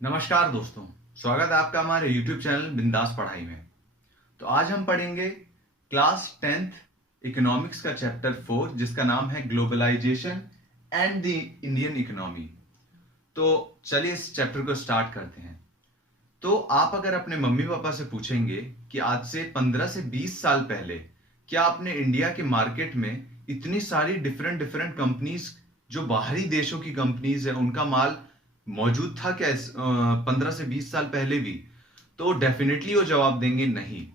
नमस्कार दोस्तों, स्वागत है आपका हमारे YouTube चैनल बिंदास पढ़ाई में। तो आज हम पढ़ेंगे क्लास 10th इकोनॉमिक्स का चैप्टर 4 जिसका नाम है globalisation and the Indian economy. तो चलिए इस चैप्टर को स्टार्ट करते हैं। तो आप अगर अपने मम्मी पापा से पूछेंगे कि आज से 15 से 20 साल पहले क्या आपने इंडिया के मार्केट में इतनी सारी डिफरेंट डिफरेंट कंपनीज जो बाहरी देशों की कंपनीज है उनका माल मौजूद था क्या 15 से 20 साल पहले भी? तो डेफिनेटली वो जवाब देंगे नहीं।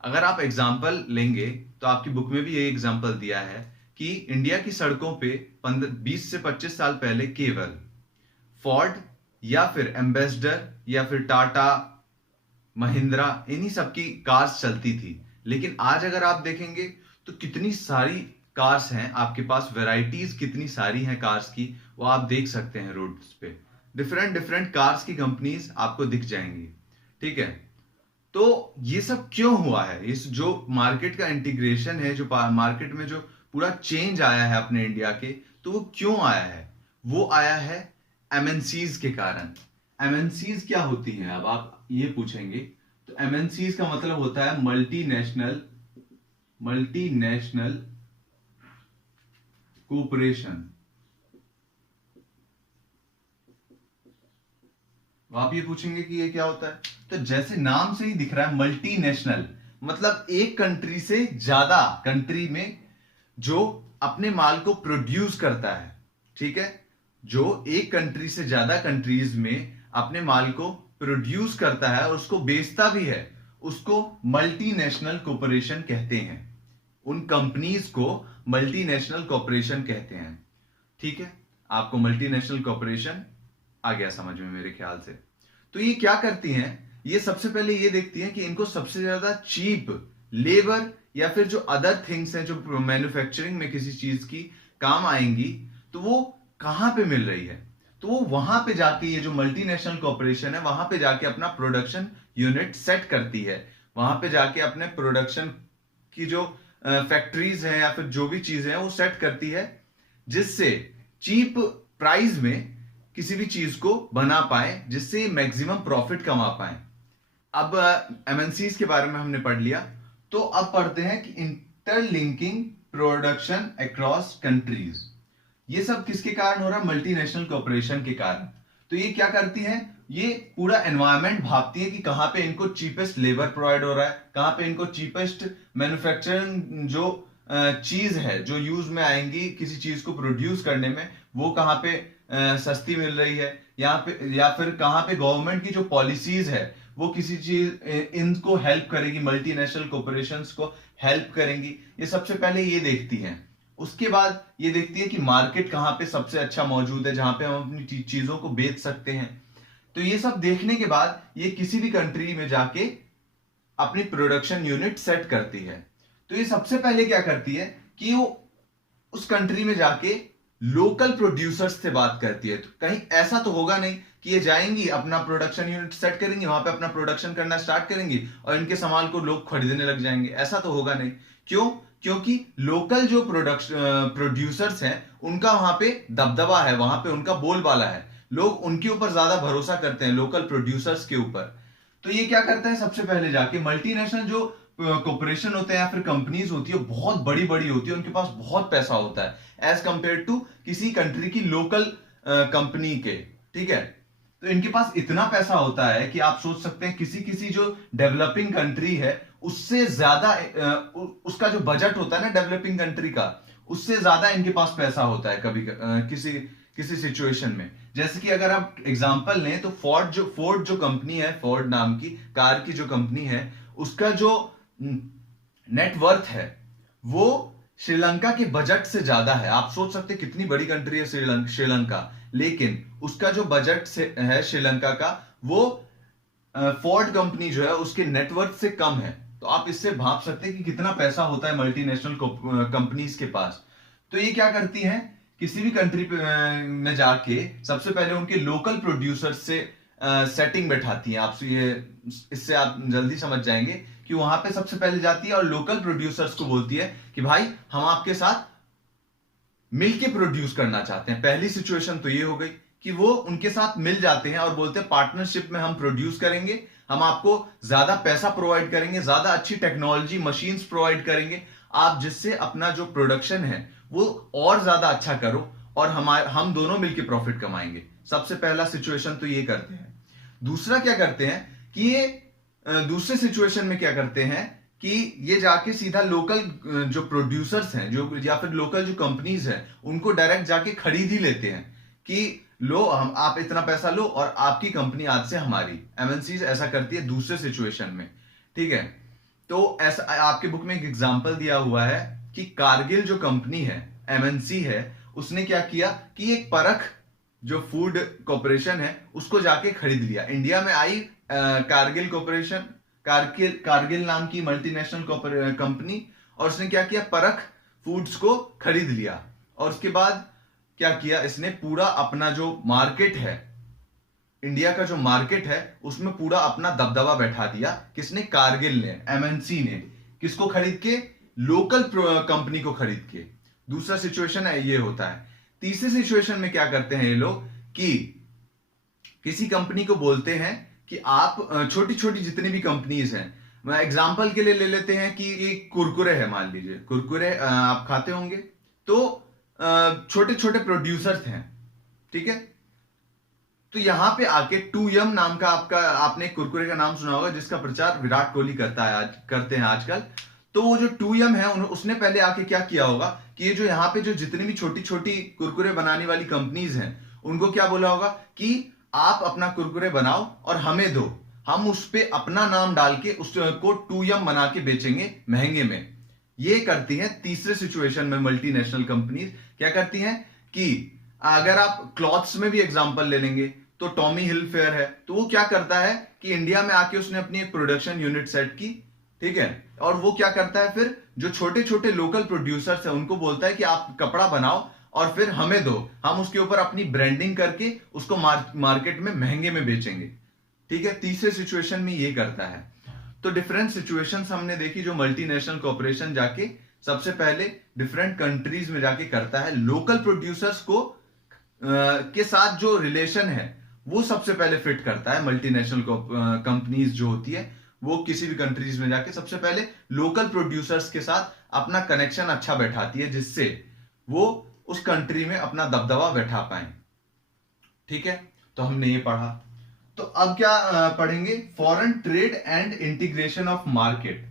अगर आप एग्जाम्पल लेंगे तो आपकी बुक में भी ये एग्जाम्पल दिया है कि इंडिया की सड़कों पे 20 से 25 साल पहले केवल फोर्ड या फिर एम्बेसडर या फिर टाटा, महिंद्रा, इन्हीं सब की कार्स चलती थी। लेकिन आज अगर आप देखेंगे तो कितनी सारी कार्स हैं आपके पास, वैरायटीज कितनी सारी हैं कार्स की, वो आप देख सकते हैं रोड्स पे। डिफरेंट डिफरेंट कार्स की कंपनीज आपको दिख जाएंगी। ठीक है, तो ये सब क्यों हुआ है? इस जो मार्केट का इंटीग्रेशन है, जो मार्केट में जो पूरा चेंज आया है अपने इंडिया के, तो वो क्यों आया है? वो आया है एमएनसीज के कारण। एमएनसीज क्या होती हैं, अब आप ये पूछेंगे। तो एमएनसीज का मतलब होता है मल्टीनेशनल मल्टीनेशनल कॉरपोरेशन। आप ये पूछेंगे कि ये क्या होता है, तो जैसे नाम से ही दिख रहा है मल्टीनेशनल, मतलब एक कंट्री से ज्यादा कंट्री में जो अपने माल को प्रोड्यूस करता है। ठीक है, जो एक कंट्री से ज्यादा कंट्रीज में अपने माल को प्रोड्यूस करता है और उसको बेचता भी है, उसको मल्टीनेशनल कॉरपोरेशन कहते हैं। उन कंपनीज को मल्टीनेशनल कॉरपोरेशन कहते हैं। ठीक है, आपको मल्टीनेशनल कॉरपोरेशन आ गया समझ में मेरे ख्याल से। तो ये क्या करती हैं, ये सबसे पहले ये देखती हैं कि इनको सबसे ज्यादा चीप लेबर या फिर जो अदर थिंग्स हैं जो मैन्युफैक्चरिंग में किसी चीज की काम आएंगी, तो वो कहां पे मिल रही है। तो वो वहां पे जाके, ये जो मल्टीनेशनल कॉरपोरेशन है, वहां पे जाके अपना प्रोडक्शन यूनिट सेट करती है। वहां पे जाके अपने प्रोडक्शन की जो फैक्ट्रीज हैं या फिर जो भी चीजें हैं वो सेट करती है, जिससे चीप प्राइस में किसी भी चीज को बना पाए, जिससे मैक्सिमम प्रॉफिट कमा पाए। अब एमएनसीज के बारे में हमने पढ़ लिया, तो अब पढ़ते हैं कि इंटरलिंकिंग प्रोडक्शन अक्रॉस कंट्रीज। ये सब किसके कारण हो रहा है? मल्टीनेशनल कॉरपोरेशन के कारण। तो ये क्या करती है, ये पूरा एनवायरमेंट भापती है कि कहां पे इनको चीपेस्ट लेबर प्रोवाइड हो रहा है, कहां पे इनको चीपेस्ट मैन्युफैक्चरिंग जो चीज है जो यूज में आएंगी किसी चीज को प्रोड्यूस करने में, वो कहां पे सस्ती मिल रही है, यहाँ पे या फिर कहां पे गवर्नमेंट की जो पॉलिसीज है वो किसी चीज इनको हेल्प करेगी, मल्टीनेशनल कॉरपोरेशंस को हेल्प करेंगी। ये सबसे पहले ये देखती हैं। उसके बाद ये देखती है कि मार्केट कहां पे सबसे अच्छा मौजूद है, जहां पे हम अपनी चीजों को बेच सकते हैं। तो ये सब देखने के बाद ये किसी भी कंट्री में जाके अपनी प्रोडक्शन यूनिट सेट करती है। तो ये सबसे पहले क्या करती है कि वो उस कंट्री में जाके लोकल प्रोड्यूसर्स से बात करती है। तो कहीं ऐसा तो होगा नहीं कि ये जाएंगी अपना प्रोडक्शन यूनिट सेट करेंगी, वहां पे अपना प्रोडक्शन करना स्टार्ट करेंगी और इनके सामान को लोग खरीदने लग जाएंगे, ऐसा तो होगा नहीं। क्यों? क्योंकि लोकल जो प्रोड्यूसर्स हैं उनका वहां पे दबदबा है, वहां पे उनका बोलबाला है, लोग उनके ऊपर ज्यादा भरोसा करते हैं, लोकल प्रोड्यूसर्स के ऊपर। तो ये क्या करता है, सबसे पहले जाके मल्टीनेशनल जो कॉर्पोरेशन होते हैं या फिर कंपनीज होती है, बहुत बड़ी बड़ी होती है, उनके पास बहुत पैसा होता है एज कंपेयर टू किसी कंट्री की लोकल कंपनी के। ठीक है, तो इनके पास इतना पैसा होता है कि आप सोच सकते हैं किसी किसी जो डेवलपिंग कंट्री है उससे ज्यादा उसका जो बजट होता है ना डेवलपिंग कंट्री का, उससे ज्यादा इनके पास पैसा होता है कभी किसी किसी सिचुएशन में। जैसे कि अगर आप एग्जांपल लें तो फोर्ड जो कंपनी है, फोर्ड नाम की कार की जो कंपनी है, उसका जो नेटवर्थ है वो श्रीलंका के बजट से ज्यादा है। आप सोच सकते हैं कितनी बड़ी कंट्री है श्रीलंका, लेकिन उसका जो बजट से है श्रीलंका का, वो फोर्ड कंपनी जो है उसके नेटवर्थ से कम है। तो आप इससे भाप सकते हैं कि कितना पैसा होता है मल्टीनेशनल कंपनीज के पास। तो ये क्या करती हैं, किसी भी कंट्री में जाके सबसे पहले उनके लोकल प्रोड्यूसर्स से सेटिंग बैठाती हैं। आपसे ये इससे आप जल्दी समझ जाएंगे कि वहां पे सबसे पहले जाती है और लोकल प्रोड्यूसर्स को बोलती है कि भाई हम आपके साथ मिलके प्रोड्यूस करना चाहते हैं। पहली सिचुएशन तो ये हो गई कि वो उनके साथ मिल जाते हैं और बोलते हैं पार्टनरशिप में हम प्रोड्यूस करेंगे, हम आपको ज्यादा पैसा प्रोवाइड करेंगे, ज्यादा अच्छी टेक्नोलॉजी मशीन्स प्रोवाइड करेंगे, आप जिससे अपना जो प्रोडक्शन है वो और ज्यादा अच्छा करो और हम दोनों मिलकर प्रॉफिट कमाएंगे। सबसे पहला सिचुएशन तो ये करते हैं। दूसरा क्या करते हैं कि ये दूसरे सिचुएशन में क्या करते हैं कि ये जाके सीधा लोकल जो प्रोड्यूसर्स हैं जो या फिर लोकल जो कंपनीज हैं उनको डायरेक्ट जाके खरीद ही लेते हैं कि लो हम आप इतना पैसा लो और आपकी कंपनी आज से हमारी। एमएनसीज ऐसा करती है दूसरे सिचुएशन में, ठीक है। तो ऐसा आपके बुक में एक एग्जांपल दिया हुआ है कि कारगिल जो कंपनी है एमएनसी है, उसने क्या किया कि एक परख जो फूड कॉर्पोरेशन है उसको जाके खरीद लिया। इंडिया में आई कारगिल कॉर्पोरेशन, कारगिल नाम की मल्टीनेशनल कंपनी, और उसने क्या किया परख फूड्स को खरीद लिया। और उसके बाद क्या किया इसने पूरा अपना जो मार्केट है, इंडिया का जो मार्केट है उसमें पूरा अपना दबदबा बैठा दिया। किसने? कारगिल ने, एमएनसी ने। किसको खरीद के? लोकल कंपनी को खरीद के। दूसरा सिचुएशन है ये होता है। तीसरे सिचुएशन में क्या करते हैं ये लोग कि किसी कंपनी को बोलते हैं कि आप छोटी छोटी जितनी भी कंपनीज हैं, मैं एग्जांपल के लिए ले लेते हैं कि ये कुरकुरे है, मान लीजिए कुरकुरे आप खाते होंगे, तो छोटे छोटे प्रोड्यूसर्स हैं, ठीक है। तो यहां पे आके 2M नाम का आपने कुरकुरे का नाम सुना होगा जिसका प्रचार विराट कोहली करते हैं आजकल। तो वो जो 2M है उसने पहले आके क्या किया होगा कि ये जो यहाँ पे जो जितनी भी छोटी छोटी कुरकुरे बनाने वाली कंपनीज हैं उनको क्या बोला होगा कि आप अपना कुरकुरे बनाओ और हमें दो, हम उस पे अपना नाम डाल के उसको 2M बना के बेचेंगे महंगे में। ये करती हैं तीसरे सिचुएशन में मल्टीनेशनल कंपनीज। क्या करती हैं कि अगर आप क्लॉथ्स में भी एग्जांपल ले लेंगे तो टॉमी हिलफेयर है, तो वो क्या करता है कि इंडिया में आके उसने अपनी एक प्रोडक्शन यूनिट सेट की, ठीक है। और वो क्या करता है फिर जो छोटे छोटे लोकल प्रोड्यूसर्स हैं उनको बोलता है कि आप कपड़ा बनाओ और फिर हमें दो, हम उसके ऊपर अपनी ब्रांडिंग करके उसको मार्केट में महंगे में बेचेंगे, ठीक है। तीसरे सिचुएशन में ये करता है। तो डिफरेंट सिचुएशंस हमने देखी जो मल्टीनेशनल कॉर्पोरेशन जाके सबसे पहले डिफरेंट कंट्रीज में जाके करता है। लोकल प्रोड्यूसर्स को के साथ जो रिलेशन है वो सबसे पहले फिट करता है। मल्टीनेशनल कंपनीज जो होती है वो किसी भी कंट्रीज में जाके सबसे पहले लोकल प्रोड्यूसर्स के साथ अपना कनेक्शन अच्छा बैठाती है जिससे वो उस कंट्री में अपना दबदबा बैठा पाए, ठीक है। तो हमने ये पढ़ा। तो अब क्या पढ़ेंगे? Foreign trade and integration of market.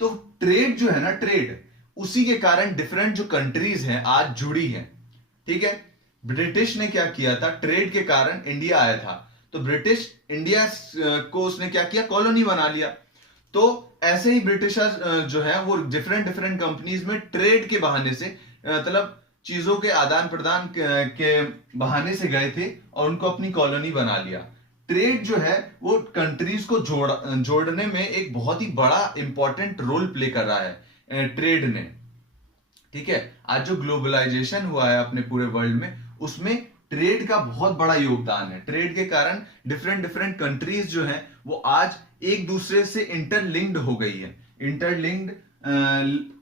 तो ट्रेड जो है ना, ट्रेड उसी के कारण डिफरेंट जो कंट्रीज हैं आज जुड़ी हैं, ठीक है। ब्रिटिश ने क्या किया था? ट्रेड के कारण इंडिया आया था, तो ब्रिटिश इंडिया को उसने क्या किया? कॉलोनी बना लिया। तो ऐसे ही ब्रिटिशर्स जो है वो डिफरेंट डिफरेंट कंपनीज में ट्रेड के बहाने से मतलब चीजों के आदान प्रदान के बहाने से गए थे और उनको अपनी कॉलोनी बना लिया। ट्रेड जो है वो कंट्रीज को जोड़ने में एक बहुत ही बड़ा इंपॉर्टेंट रोल प्ले कर रहा है ट्रेड ने, ठीक है। आज जो ग्लोबलाइजेशन हुआ है अपने पूरे वर्ल्ड में उसमें ट्रेड का बहुत बड़ा योगदान है। ट्रेड के कारण डिफरेंट डिफरेंट कंट्रीज जो हैं वो आज एक दूसरे से इंटरलिंक्ड हो गई है। इंटरलिंक्ड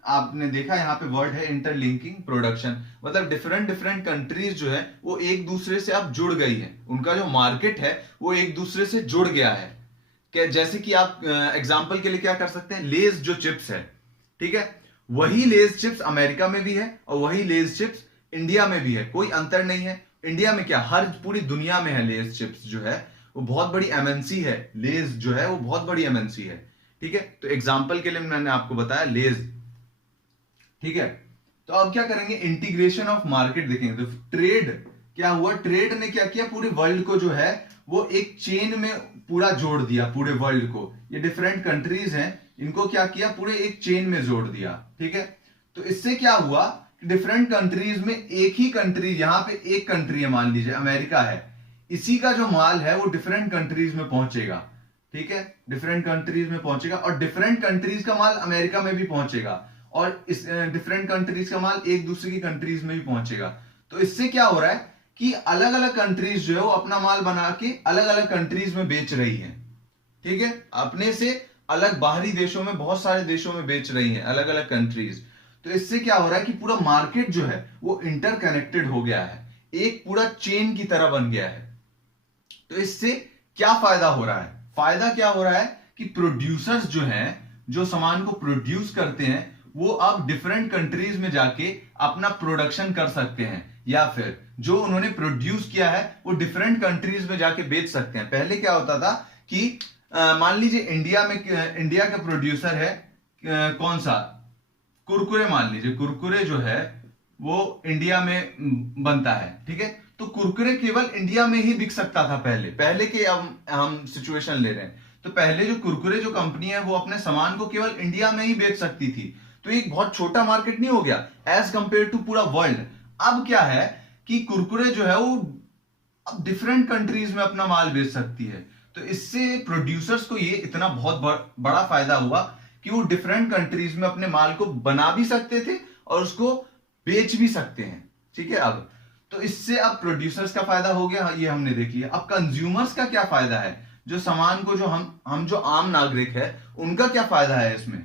आपने देखा यहाँ पे वर्ड है इंटरलिंकिंग प्रोडक्शन, मतलब डिफरेंट डिफरेंट कंट्रीज जो है वो एक दूसरे से अब जुड़ गई है। उनका जो मार्केट है वो एक दूसरे से जुड़ गया है। जैसे कि आप एग्जांपल के लिए क्या कर सकते हैं? लेज जो चिप्स है, ठीक है, वही लेज चिप्स अमेरिका में भी है और वही लेज चिप्स इंडिया में भी है, कोई अंतर नहीं है। इंडिया में क्या, हर पूरी दुनिया में है लेज चिप्स जो है वो बहुत बड़ी एमएनसी है। लेज जो है वो बहुत बड़ी एमएनसी है, ठीक है। तो एग्जांपल के लिए मैंने आपको बताया लेज, ठीक है। तो अब क्या करेंगे? इंटीग्रेशन ऑफ मार्केट देखेंगे। तो ट्रेड क्या हुआ? ट्रेड ने क्या किया? पूरे वर्ल्ड को जो है वो एक चेन में पूरा जोड़ दिया, पूरे वर्ल्ड को। ये डिफरेंट कंट्रीज हैं, इनको क्या किया? पूरे एक चेन में जोड़ दिया, ठीक है। तो इससे क्या हुआ? डिफरेंट कंट्रीज में एक ही कंट्री, यहां पे एक कंट्री है मान लीजिए अमेरिका है, इसी का जो माल है वो डिफरेंट कंट्रीज में पहुंचेगा, ठीक है। डिफरेंट कंट्रीज में पहुंचेगा और डिफरेंट कंट्रीज का माल अमेरिका में भी पहुंचेगा और इस डिफरेंट कंट्रीज का माल एक दूसरे की कंट्रीज में भी पहुंचेगा। तो इससे क्या हो रहा है कि अलग अलग कंट्रीज जो है वो अपना माल बना के अलग अलग कंट्रीज में बेच रही है, ठीक है। अपने से अलग बाहरी देशों में, बहुत सारे देशों में बेच रही है अलग अलग कंट्रीज। तो इससे क्या हो रहा है कि पूरा मार्केट जो है वो इंटरकनेक्टेड हो गया है, एक पूरा चेन की तरह बन गया है। तो इससे क्या फायदा हो रहा है? फायदा क्या हो रहा है कि प्रोड्यूसर्स जो हैं, जो सामान को प्रोड्यूस करते हैं, वो अब डिफरेंट कंट्रीज में जाके अपना प्रोडक्शन कर सकते हैं, या फिर जो उन्होंने प्रोड्यूस किया है वो डिफरेंट कंट्रीज में जाके बेच सकते हैं। पहले क्या होता था कि मान लीजिए इंडिया का प्रोड्यूसर है कौन सा, कुरकुरे, मान लीजिए कुरकुरे जो है वो इंडिया में बनता है, ठीक है। तो कुरकुरे केवल इंडिया में ही बिक सकता था पहले के हम सिचुएशन ले रहे हैं। तो पहले जो कुरकुरे जो कंपनी है वो अपने सामान को केवल इंडिया में ही बेच सकती थी। तो एक बहुत छोटा मार्केट नहीं हो गया एज कंपेयर टू पूरा वर्ल्ड। अब क्या है कि कुरकुरे जो है वो अब डिफरेंट कंट्रीज में अपना माल बेच सकती है। तो इससे प्रोड्यूसर्स को ये इतना बहुत बड़ा फायदा हुआ कि वो डिफरेंट कंट्रीज में अपने माल को बना भी सकते थे और उसको बेच भी सकते हैं, ठीक है। अब तो इससे अब प्रोड्यूसर्स का फायदा हो गया, ये हमने देख लिया। अब कंज्यूमर्स का क्या फायदा है, जो सामान को जो हम जो आम नागरिक है उनका क्या फायदा है इसमें?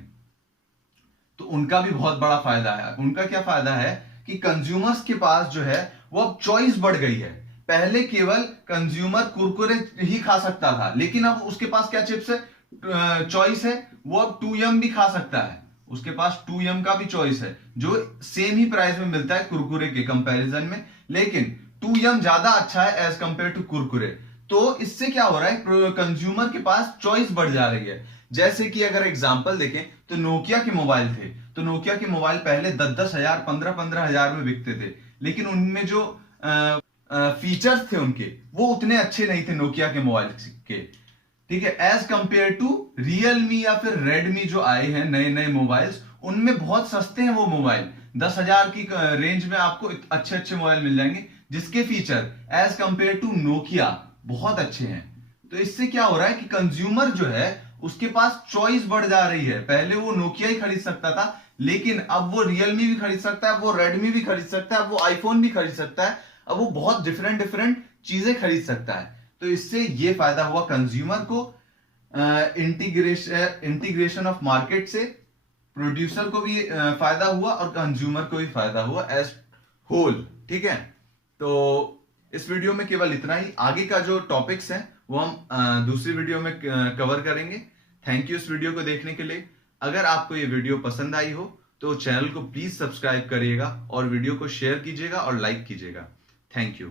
तो उनका भी बहुत बड़ा फायदा है। उनका क्या फायदा है कि कंज्यूमर्स के पास जो है वो अब चॉइस बढ़ गई है। पहले केवल कंज्यूमर कुरकुरे ही खा सकता था, लेकिन अब उसके पास क्या चिप्स है, चॉइस है। वो अब 2M भी खा सकता है, उसके पास 2M का भी चॉइस है, जो सेम ही प्राइस में मिलता है कुरकुरे के कंपैरिजन में, लेकिन 2M ज्यादा अच्छा है एज कंपेयर टू कुरकुरे। तो इससे क्या हो रहा है, कंज्यूमर के पास चॉइस बढ़ जा रही है। जैसे कि अगर एग्जांपल देखें तो नोकिया के मोबाइल थे, तो नोकिया के मोबाइल पहले 10-10 हजार 15-15 हजार में बिकते थे, लेकिन उनमें जो फीचर्स थे उनके वो उतने अच्छे नहीं थे नोकिया के मोबाइल के, ठीक है। एज कंपेयर टू रियलमी या फिर रेडमी जो आए हैं नए नए मोबाइल्स, उनमें बहुत सस्ते हैं वो मोबाइल। 10,000 की रेंज में आपको अच्छे अच्छे मोबाइल मिल जाएंगे जिसके feature as compare to Nokia बहुत अच्छे हैं। तो इससे क्या हो रहा है कि कंज्यूमर जो है उसके पास चॉइस बढ़ जा रही है। पहले वो नोकिया ही खरीद सकता था, लेकिन अब वो रियलमी भी खरीद सकता है, वो रेडमी भी खरीद सकता है, वो आईफोन भी खरीद सकता है। अब वो बहुत डिफरेंट डिफरेंट चीजें खरीद सकता है। तो इससे ये फायदा हुआ कंज्यूमर को, इंटीग्रेशन ऑफ मार्केट से प्रोड्यूसर को भी फायदा हुआ और कंज्यूमर को भी फायदा हुआ एज होल, ठीक है। तो इस वीडियो में केवल इतना ही। आगे का जो टॉपिक्स हैं वो हम दूसरी वीडियो में कवर करेंगे। थैंक यू इस वीडियो को देखने के लिए। अगर आपको ये वीडियो पसंद आई हो तो चैनल को प्लीज सब्सक्राइब करिएगा और वीडियो को शेयर कीजिएगा और लाइक कीजिएगा। Thank you.